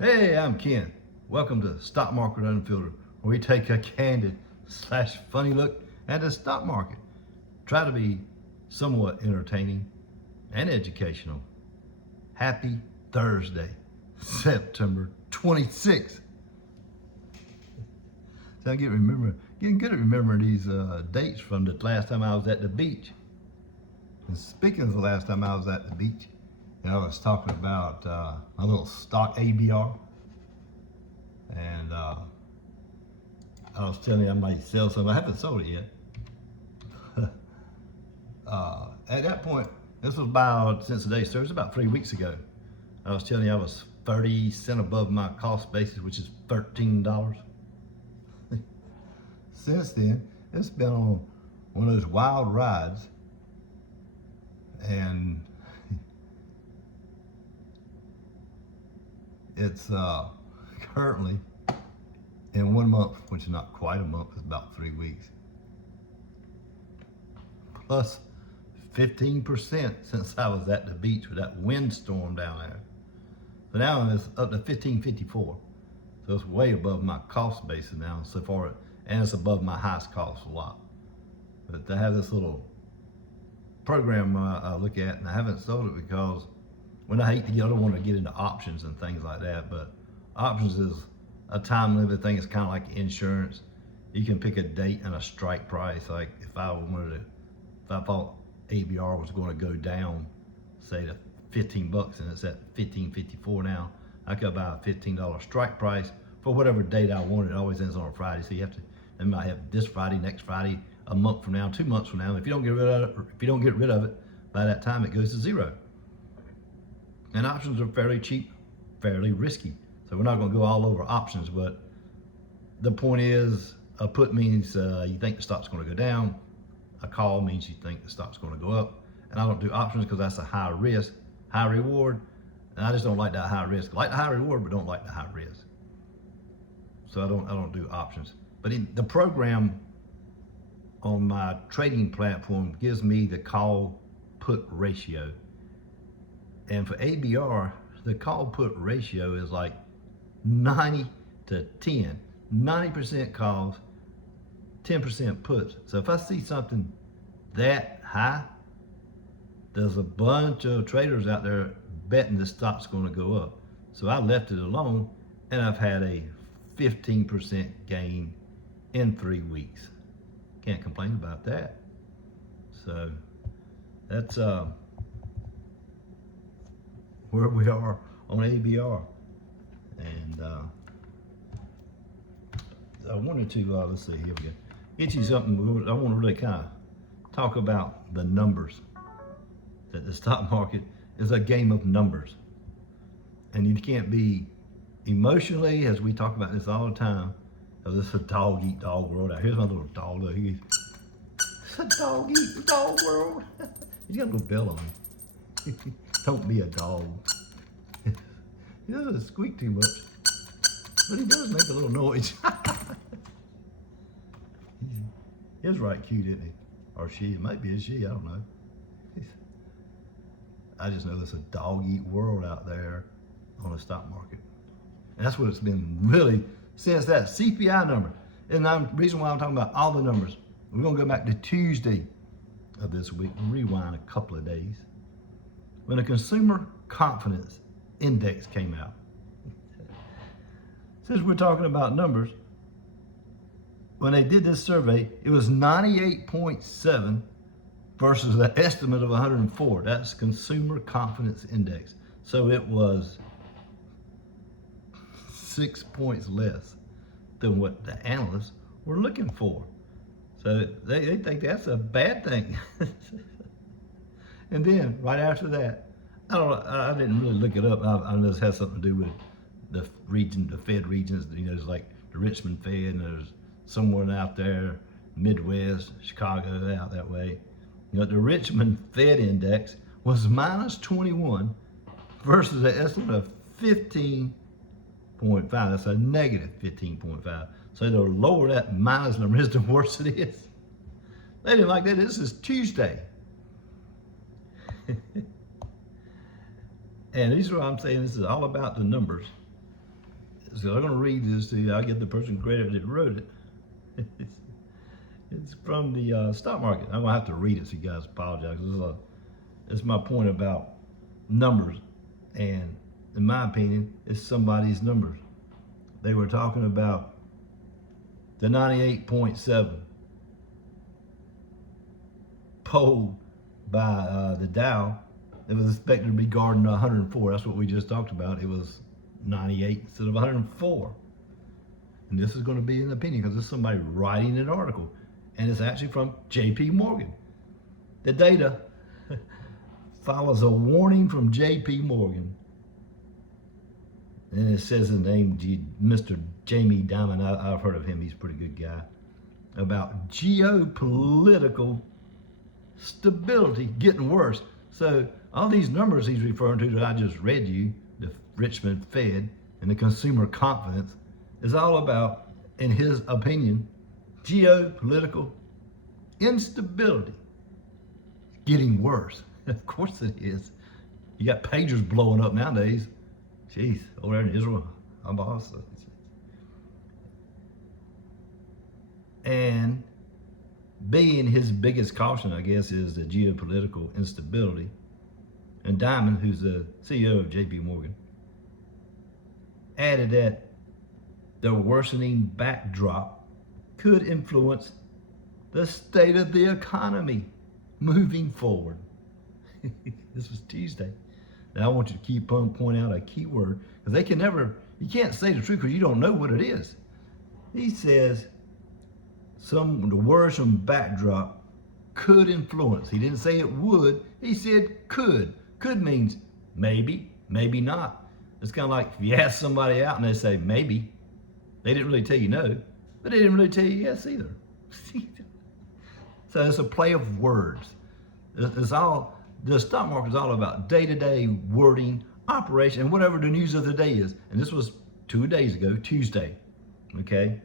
Hey, I'm Ken. Welcome to Stock Market Unfiltered, where we take a candid / funny look at the stock market. Try to be somewhat entertaining and educational. Happy Thursday, September 26th. So I getting good at remembering these dates from the last time I was at the beach. And speaking of the last time I was at the beach, I was talking about a little stock ABR, and I was telling you I might sell some. I haven't sold it yet. At that point, this was about, since today's service, about 3 weeks ago. I was telling you I was 30 cents above my cost basis, which is $13. Since then, it's been on one of those wild rides, and it's currently in 1 month, which is not quite a month, it's about 3 weeks, plus 15% since I was at the beach with that windstorm down there. So now it's up to 1554. So it's way above my cost basis now so far, and it's above my highest cost a lot. But to have this little program I look at, and I haven't sold it because I don't want to get into options and things like that, but options is a time limit thing. It's kind of like insurance. You can pick a date and a strike price. Like if I thought ABR was going to go down, say to 15 bucks, and it's at 15.54 now, I could buy a $15 strike price for whatever date I wanted. It always ends on a Friday, so they might have this Friday, next Friday, a month from now, 2 months from now. If you don't get rid of it, by that time it goes to zero. And options are fairly cheap, fairly risky. So we're not going to go all over options, but the point is, a put means you think the stock's going to go down. A call means you think the stock's going to go up. And I don't do options because that's a high risk, high reward. And I just don't like that high risk. I like the high reward, but don't like the high risk. So I don't do options. But the program on my trading platform gives me the call put ratio. And for ABR, the call put ratio is like 90 to 10. 90% calls, 10% puts. So if I see something that high, there's a bunch of traders out there betting the stock's going to go up. So I left it alone, and I've had a 15% gain in 3 weeks. Can't complain about that. So that's where we are on ABR. And I wanted to, let's see, here we go. Get you something. I want to really kind of talk about the numbers. That the stock market is a game of numbers. And you can't be emotionally, as we talk about this all the time, because it's a dog eat dog world. Here's my little dog. Look, it's a dog eat dog world. He's got a little bell on him. Don't be a dog. He doesn't squeak too much, but he does make a little noise. He's right cute, isn't he? Or she. It might be a she, I don't know. I just know there's a dog eat world out there on the stock market. And that's what it's been really since that CPI number. And the reason why I'm talking about all the numbers, we're going to go back to Tuesday of this week, rewind a couple of days, when the Consumer Confidence Index came out. Since we're talking about numbers, when they did this survey, it was 98.7 versus the estimate of 104. That's Consumer Confidence Index. So it was 6 points less than what the analysts were looking for. So they think that's a bad thing. And then right after that, I didn't really look it up. I know this has something to do with the region, the Fed regions. There's like the Richmond Fed, and there's someone out there, Midwest, Chicago, out that way. The Richmond Fed Index was minus 21 versus an estimate of 15.5. That's a negative 15.5. So the lower that minus number is, the worse it is. They didn't like that. This is Tuesday. And this is what I'm saying. This is all about the numbers. So I'm going to read this to you. I'll give the person credit that wrote it. It's from the stock market. I'm going to have to read it, so you guys apologize. It's my point about numbers. And in my opinion, it's somebody's numbers. They were talking about the 98.7 poll by the Dow. It was expected to be guarding 104. That's what we just talked about. It was 98 instead of 104. And this is going to be an opinion because it's somebody writing an article. And it's actually from JP Morgan. The data follows a warning from JP Morgan. And it says the name, Mr. Jamie Dimon. I've heard of him. He's a pretty good guy. About geopolitical stability getting worse. So all these numbers he's referring to that I just read you, the Richmond Fed and the consumer confidence, is all about, in his opinion, geopolitical instability getting worse. Of course it is. You got pagers blowing up nowadays. Jeez, over there in Israel, Abbas. And being his biggest caution, I guess, is the geopolitical instability. And Diamond, who's the CEO of JP Morgan, added that the worsening backdrop could influence the state of the economy moving forward. This was Tuesday. Now I want you to keep point out a key word, because you can't say the truth because you don't know what it is. He says the worrisome backdrop could influence. He didn't say it would, he said could. Could means maybe, maybe not. It's kind of like if you ask somebody out and they say maybe, they didn't really tell you no, but they didn't really tell you yes either. So it's a play of words. The stock market is all about day-to-day wording, operation, and whatever the news of the day is. And this was 2 days ago, Tuesday, okay?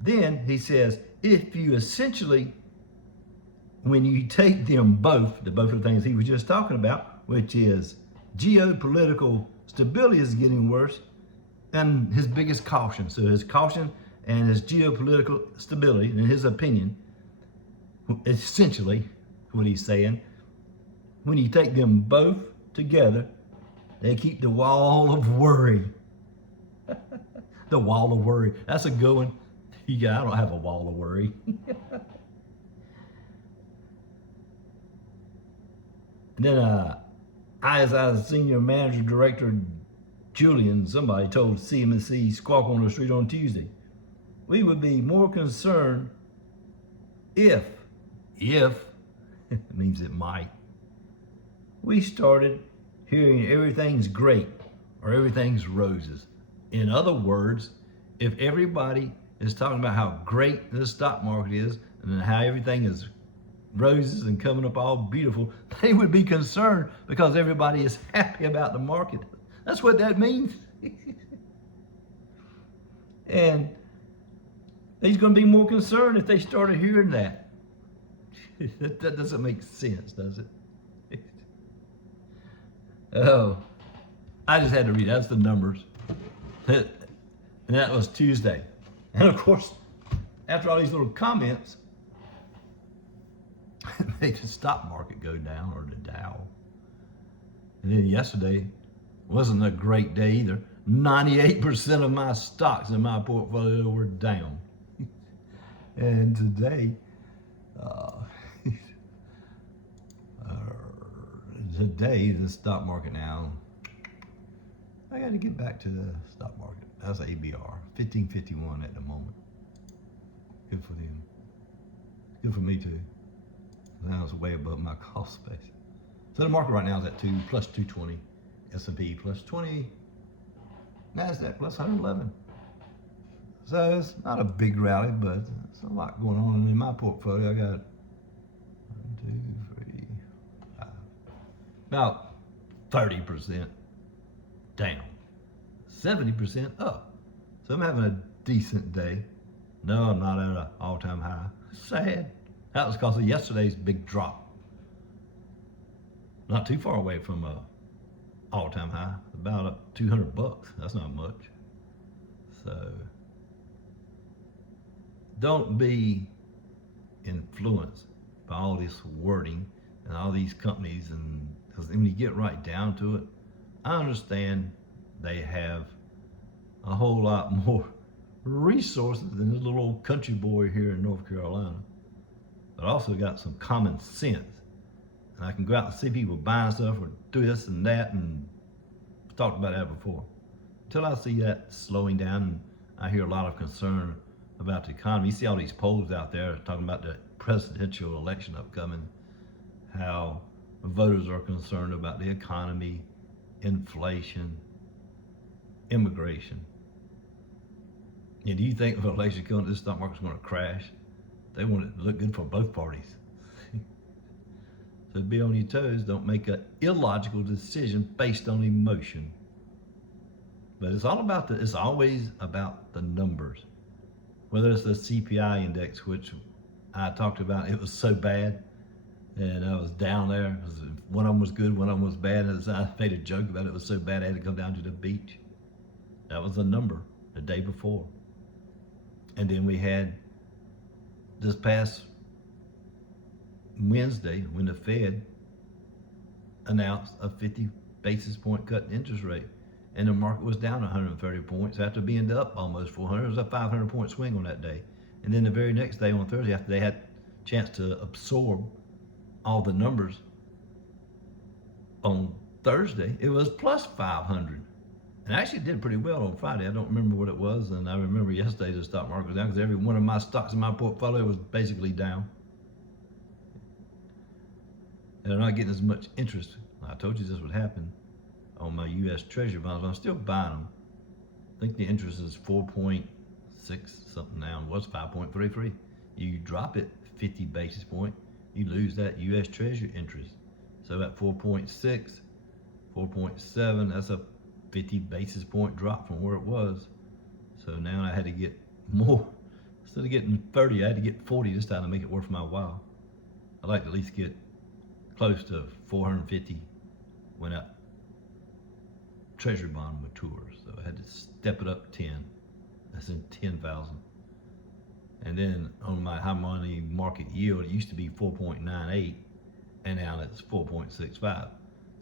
Then he says, if you essentially, when you take them both, the both of the things he was just talking about, which is geopolitical stability is getting worse, and his biggest caution. So his caution and his geopolitical stability, in his opinion, essentially what he's saying, when you take them both together, they keep the wall of worry. The wall of worry. That's a good one. Yeah, I don't have a wall of worry. And then ISI's senior manager director Julian, somebody told CNBC Squawk on the Street on Tuesday, we would be more concerned if it means it might, we started hearing everything's great or everything's roses. In other words, if everybody is talking about how great the stock market is and how everything is roses and coming up all beautiful, they would be concerned because everybody is happy about the market. That's what that means. And he's going to be more concerned if they started hearing that. That doesn't make sense, does it? Oh, I just had to read. That's the numbers. And that was Tuesday. And of course, after all these little comments, it made the stock market go down, or the Dow. And then yesterday wasn't a great day either. 98% of my stocks in my portfolio were down. And today, the stock market now, I got to get back to the stock market. That's ABR, 1551 at the moment. Good for them. Good for me too. Now it's way above my cost space. So the market right now is at plus 220, S&P plus 20, NASDAQ plus 111. So it's not a big rally, but it's a lot going on in my portfolio. I got 1, 2, 3, 5, about 30% down, 70% up. So I'm having a decent day. No, I'm not at an all-time high. Sad. That was because of yesterday's big drop. Not too far away from a all-time high, about $200. That's not much. So don't be influenced by all this wording and all these companies, and because when you get right down to it, I understand they have a whole lot more resources than this little old country boy here in North Carolina, but I also got some common sense, and I can go out and see people buying stuff or do this and that, and I've talked about that before. Until I see that slowing down, and I hear a lot of concern about the economy. You see all these polls out there talking about the presidential election upcoming, how voters are concerned about the economy, inflation, immigration. And do you think if the election comes, the stock market's going to crash? They want it to look good for both parties. So be on your toes. Don't make an illogical decision based on emotion. But it's always about the numbers. Whether it's the CPI index, which I talked about, it was so bad, and I was down there. One of them was good, one of them was bad. And I made a joke about it. It was so bad I had to come down to the beach. That was the number the day before. And then we had this past Wednesday when the Fed announced a 50 basis point cut in interest rate, and the market was down 130 points after being up almost 400. It was a 500 point swing on that day. And then the very next day on Thursday, after they had a chance to absorb all the numbers on Thursday, it was plus 500. And I actually did pretty well on Friday. I don't remember what it was, and I remember yesterday the stock market was down because every one of my stocks in my portfolio was basically down. And I'm not getting as much interest. I told you this would happen on my U.S. Treasury bonds. I'm still buying them. I think the interest is 4.6 something now. It was 5.33. You drop it 50 basis point, you lose that U.S. Treasury interest. So at 4.6, 4.7, that's a 50 basis point drop from where it was. So now I had to get more. Instead of getting 30, I had to get 40 this time to make it worth my while. I'd like to at least get close to 450 when that treasury bond matures. So I had to step it up 10. That's in 10,000. And then on my high money market yield, it used to be 4.98, and now it's 4.65.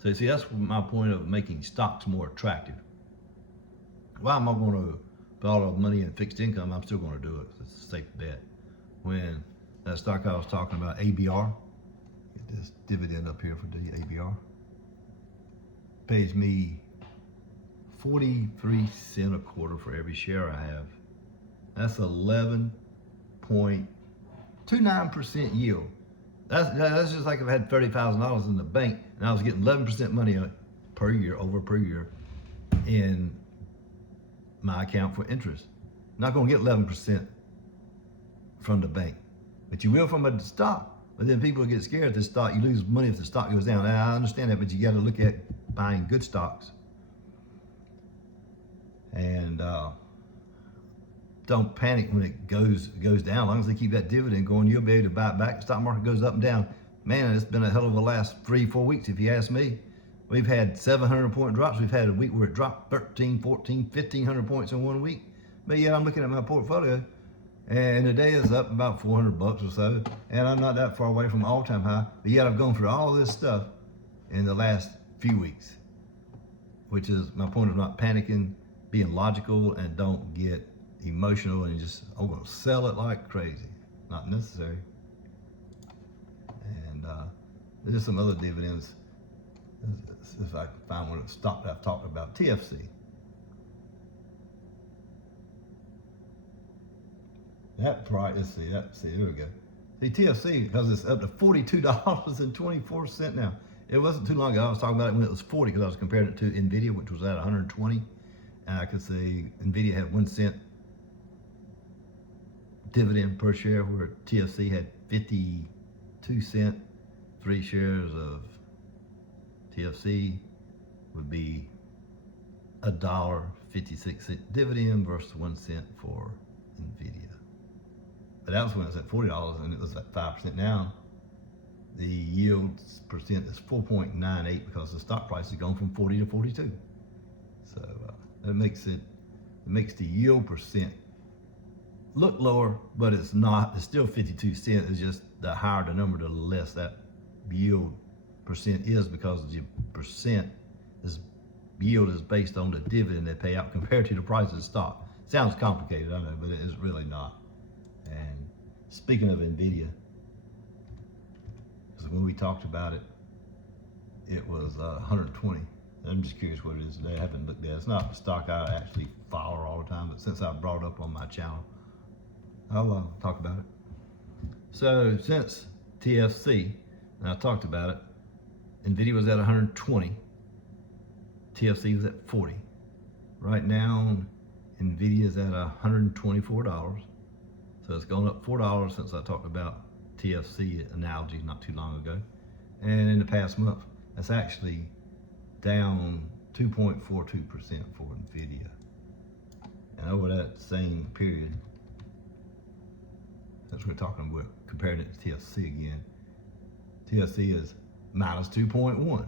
So see, that's my point of making stocks more attractive. Why am I going to put all the money in fixed income? I'm still going to do it because it's a safe bet. When that stock I was talking about, ABR, get this dividend up here for the ABR, pays me 43 cents a quarter for every share I have. That's 11.29% yield. That's just like if I had $30,000 in the bank and I was getting 11% money per year in my account for interest. Not going to get 11% from the bank, but you will from a stock. But then people get scared of the stock. You lose money if the stock goes down. I understand that, but you got to look at buying good stocks. And don't panic when it goes down. As long as they keep that dividend going, you'll be able to buy it back. The stock market goes up and down. Man, it's been a hell of a last 3-4 weeks, if you ask me. We've had 700 point drops. We've had a week where it dropped 13, 14, 1,500 points in 1 week. But yeah, I'm looking at my portfolio, and the day is up about $400 or so, and I'm not that far away from all-time high. But yet I've gone through all this stuff in the last few weeks, which is my point of not panicking, being logical, and don't get emotional and just, I'm going to sell it like crazy. Not necessary. And there's some other dividends. If I can find one of the stock that I've talked about, TFC. That price, let's see, there we go. See, TFC, because it's up to $42.24 now. It wasn't too long ago, I was talking about it when it was 40 because I was comparing it to NVIDIA, which was at 120. And I could say NVIDIA had 1 cent dividend per share, where TFC had 52 cents. 3 shares of TFC would be $1.56 dividend versus 1 cent for NVIDIA. But that was when it was at $40 and it was at 5%. Now the yield percent is 4.98 because the stock price has gone from 40 to 42. So that makes it It makes the yield percent look lower, but it's not. It's still 52 cents. It's just the higher the number, the less that yield percent is, because the percent is yield is based on the dividend they pay out compared to the price of the stock. Sounds complicated, I know, but it's really not. And speaking of NVIDIA, because when we talked about it, it was 120. I'm just curious what it is today. I haven't looked at it. It's not the stock I actually follow all the time, but since I brought it up on my channel, I'll talk about it. So since TFC, and I talked about it, NVIDIA was at 120, TFC was at 40. Right now, NVIDIA is at $124. So it's gone up $4 since I talked about TFC analogy not too long ago. And in the past month, that's actually down 2.42% for NVIDIA. And over that same period, since we're talking, we're comparing it to TFC again, TFC is minus 2.1.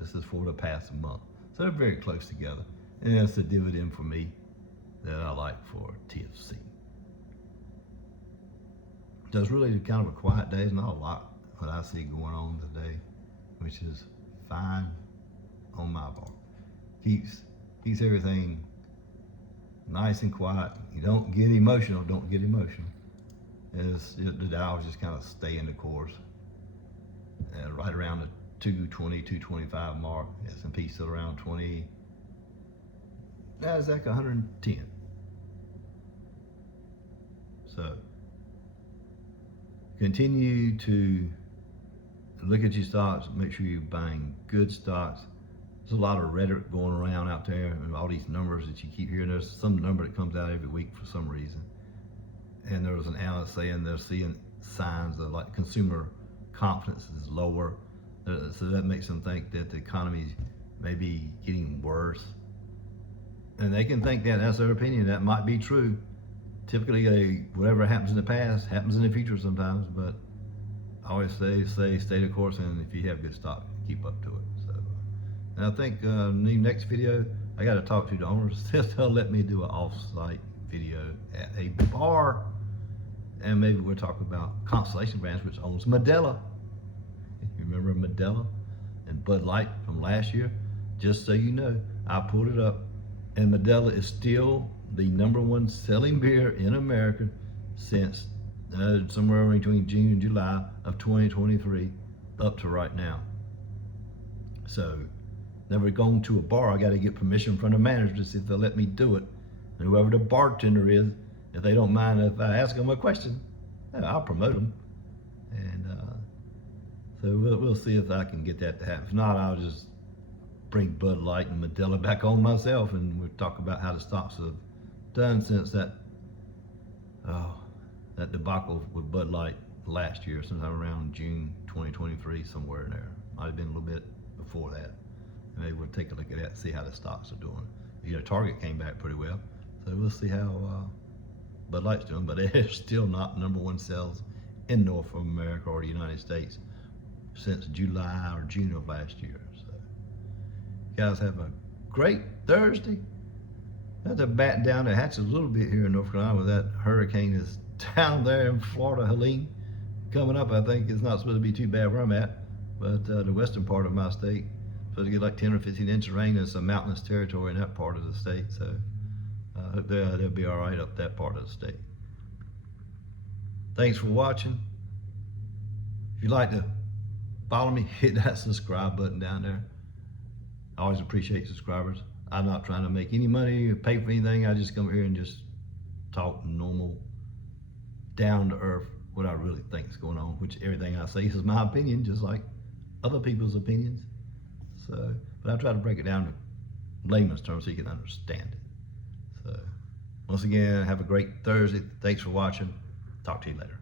This is for the past month. So they're very close together. And that's the dividend for me that I like for TFC. So it's really kind of a quiet day. There's not a lot what I see going on today, which is fine on my part. Keeps everything nice and quiet. You don't get emotional, the Dow's just kind of staying the course. Right around the 220, 225 mark. S&P still around 20. NASDAQ 110. So continue to look at your stocks, make sure you're buying good stocks. There's a lot of rhetoric going around out there and all these numbers that you keep hearing. There's some number that comes out every week for some reason. And there was an analyst saying they're seeing signs of like consumer confidence is lower. So that makes them think that the economy may be getting worse. And they can think that that's their opinion. That might be true. Typically, whatever happens in the past happens in the future sometimes, but I always say stay the course, and if you have good stock, keep up to it. So, and I think the next video, I got to talk to the owners. They'll let me do an off-site video at a bar, and maybe we'll talk about Constellation Brands, which owns Modelo. You remember Modelo and Bud Light from last year? Just so you know, I pulled it up, and Modelo is still the #1 selling beer in America since somewhere between June and July of 2023 up to right now. So never gone to a bar. I got to get permission from the manager to see if they'll let me do it. And whoever the bartender is, if they don't mind if I ask them a question, I'll promote them. And so we'll see if I can get that to happen. If not, I'll just bring Bud Light and Modelo back on myself, and we'll talk about how the stocks have done since that debacle with Bud Light last year, sometime around June 2023, somewhere in there. Might have been a little bit before that. And maybe we'll take a look at that and see how the stocks are doing. Target came back pretty well, so we'll see how Bud Light's doing, but they're still not #1 sales in North America or the United States since July or June of last year. So, guys, have a great Thursday. I have to batten down the hatches a little bit here in North Carolina with that hurricane is down there in Florida, Helene, coming up. I think it's not supposed to be too bad where I'm at, but the western part of my state supposed to get like 10 or 15 inches of rain. There's some mountainous territory in that part of the state, so I hope they'll be all right up that part of the state. Thanks for watching. If you'd like to follow me, hit that subscribe button down there. I always appreciate subscribers. I'm not trying to make any money or pay for anything. I just come here and just talk normal, down to earth, what I really think is going on, which everything I say is my opinion, just like other people's opinions. So, but I try to break it down to layman's terms so you can understand it. So, once again, have a great Thursday. Thanks for watching. Talk to you later.